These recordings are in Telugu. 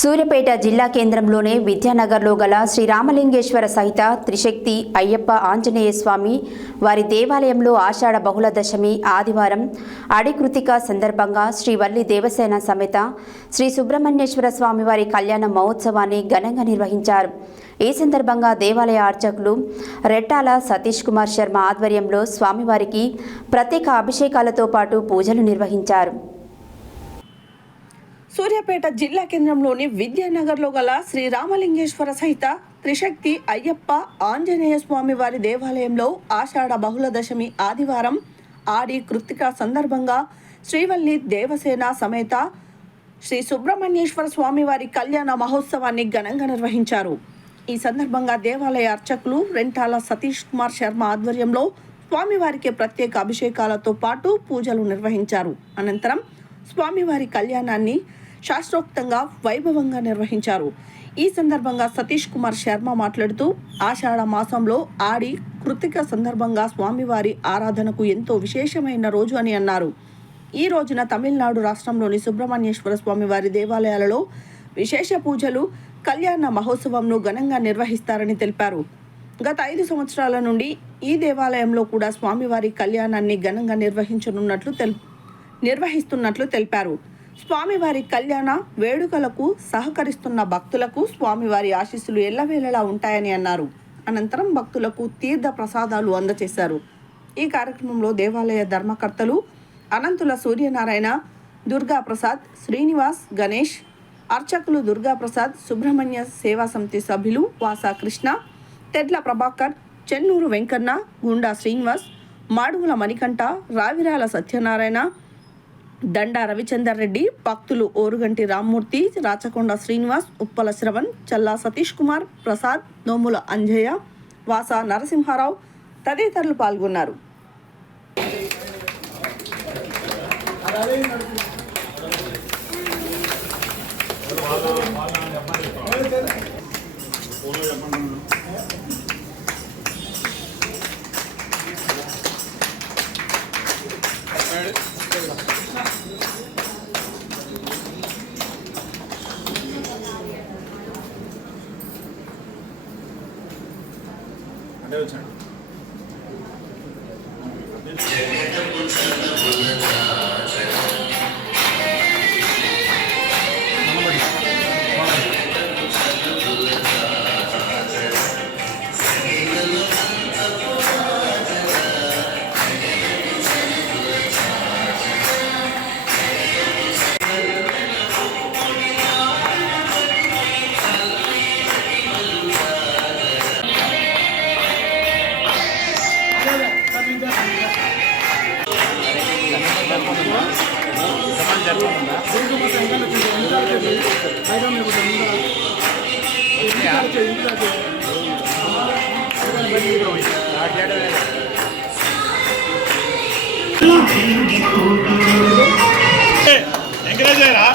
సూర్యాపేట జిల్లా కేంద్రంలోని విద్యానగర్లో గల శ్రీ రామలింగేశ్వర సహిత త్రిశక్తి అయ్యప్ప ఆంజనేయ స్వామి వారి దేవాలయంలో ఆషాఢ బహుళ దశమి ఆదివారం ఆడికృతిక సందర్భంగా శ్రీ వల్లి దేవసేన సమేత శ్రీ సుబ్రహ్మణ్యేశ్వర స్వామి వారి కళ్యాణ మహోత్సవాన్ని ఘనంగా నిర్వహించారు. ఈ సందర్భంగా దేవాలయ అర్చకులు రెట్టాల సతీష్ కుమార్ శర్మ ఆధ్వర్యంలో స్వామివారికి ప్రత్యేక అభిషేకాలతో పాటు పూజలు నిర్వహించారు. సూర్యాపేట జిల్లా కేంద్రంలోని విద్యానగర్లో గల శ్రీ రామలింగేశ్వర సహిత త్రిశక్తి అయ్యప్ప ఆంజనేయ స్వామి వారి దేవాలయంలో ఆషాఢ బహుళ దశమి ఆదివారం ఆడి కృత్తిక సందర్భంగా శ్రీవల్లి దేవసేన సమేత శ్రీ సుబ్రహ్మణ్యేశ్వర స్వామి వారి కళ్యాణ మహోత్సవాన్ని ఘనంగా నిర్వహించారు. ఈ సందర్భంగా దేవాలయ అర్చకులు రెంటాల సతీష్ కుమార్ శర్మ ఆధ్వర్యంలో స్వామివారికి ప్రత్యేక అభిషేకాలతో పాటు పూజలు నిర్వహించారు. అనంతరం స్వామివారి కళ్యాణాన్ని శాస్త్రోక్తంగా వైభవంగా నిర్వహించారు. ఈ సందర్భంగా సతీష్ కుమార్ శర్మ మాట్లాడుతూ ఆషాఢ మాసంలో ఆడి కృత్తిక సందర్భంగా స్వామివారి ఆరాధనకు ఎంతో విశేషమైన రోజు అని అన్నారు. ఈ రోజున తమిళనాడు రాష్ట్రంలోని సుబ్రహ్మణ్యేశ్వర స్వామి వారి దేవాలయాలలో విశేష పూజలు కళ్యాణ మహోత్సవంను ఘనంగా నిర్వహిస్తారని తెలిపారు. గత 5 సంవత్సరాల నుండి ఈ దేవాలయంలో కూడా స్వామివారి కళ్యాణాన్ని ఘనంగా నిర్వహిస్తున్నట్లు తెలిపారు. స్వామివారి కళ్యాణ వేడుకలకు సహకరిస్తున్న భక్తులకు స్వామివారి ఆశీస్సులు ఎల్లవేళలా ఉంటాయని అన్నారు. అనంతరం భక్తులకు తీర్థ ప్రసాదాలు అందజేశారు. ఈ కార్యక్రమంలో దేవాలయ ధర్మకర్తలు అనంతుల సూర్యనారాయణ, దుర్గాప్రసాద్, శ్రీనివాస్, గణేష్, అర్చకులు దుర్గాప్రసాద్, సుబ్రహ్మణ్య సేవా సమితి సభ్యులు వాసా కృష్ణ, తెడ్ల ప్రభాకర్, చెన్నూరు వెంకన్న, గుండా శ్రీనివాస్, మాడుగుల మణికంఠ, రావిరాల సత్యనారాయణ, దండా రవిచందర్ రెడ్డి, భక్తులు ఓరుగంటి రామ్మూర్తి, రాచకొండ శ్రీనివాస్, ఉప్పల శ్రవణ్, చల్లా సతీష్ కుమార్, ప్రసాద్, నోముల అంజయ్య, వాసా నరసింహారావు తదితరులు పాల్గొన్నారు. ఎంకరేజ్ అయ్యారా?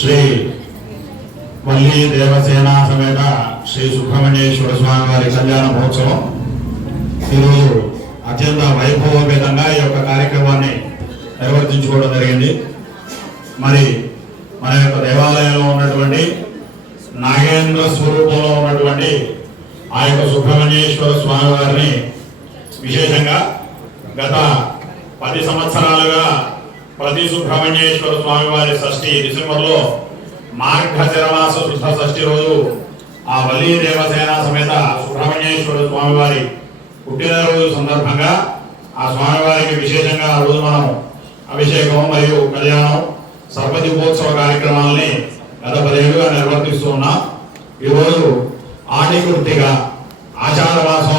శ్రీ వల్లి దేవసేన సమేత శ్రీ సుబ్రహ్మణ్యేశ్వర స్వామి వారి కళ్యాణ మహోత్సవం ఈరోజు అత్యంత వైభవపేతంగా ఈ యొక్క కార్యక్రమాన్ని నిర్వర్తించుకోవడం జరిగింది. మరి మన యొక్క దేవాలయంలో ఉన్నటువంటి నాగేంద్ర స్వరూపంలో ఉన్నటువంటి ఆ యొక్క సుబ్రహ్మణ్యేశ్వర స్వామి వారిని విశేషంగా గత 10 సంవత్సరాలుగా ప్రతి సుబ్రహ్మణ్యేశ్వర స్వామి వారి షష్ఠి డిసెంబర్లో మార్గశిరమాస శుద్ధ షష్ఠి రోజు ఆ వల్లి దేవసేన సమేత సుబ్రహ్మణ్యేశ్వర స్వామి వారి పుట్టినరోజు సందర్భంగా ఆ స్వామివారికి విశేషంగా ఆ రోజు మనం అభిషేకం మరియు కళ్యాణం సర్పదీపోత్సవ కార్యక్రమాలని గత 10 ఏళ్లుగా నిర్వర్తిస్తూ ఉన్నాం. ఈరోజు ఆది కృత్తిగా ఆషాఢ మాసంలో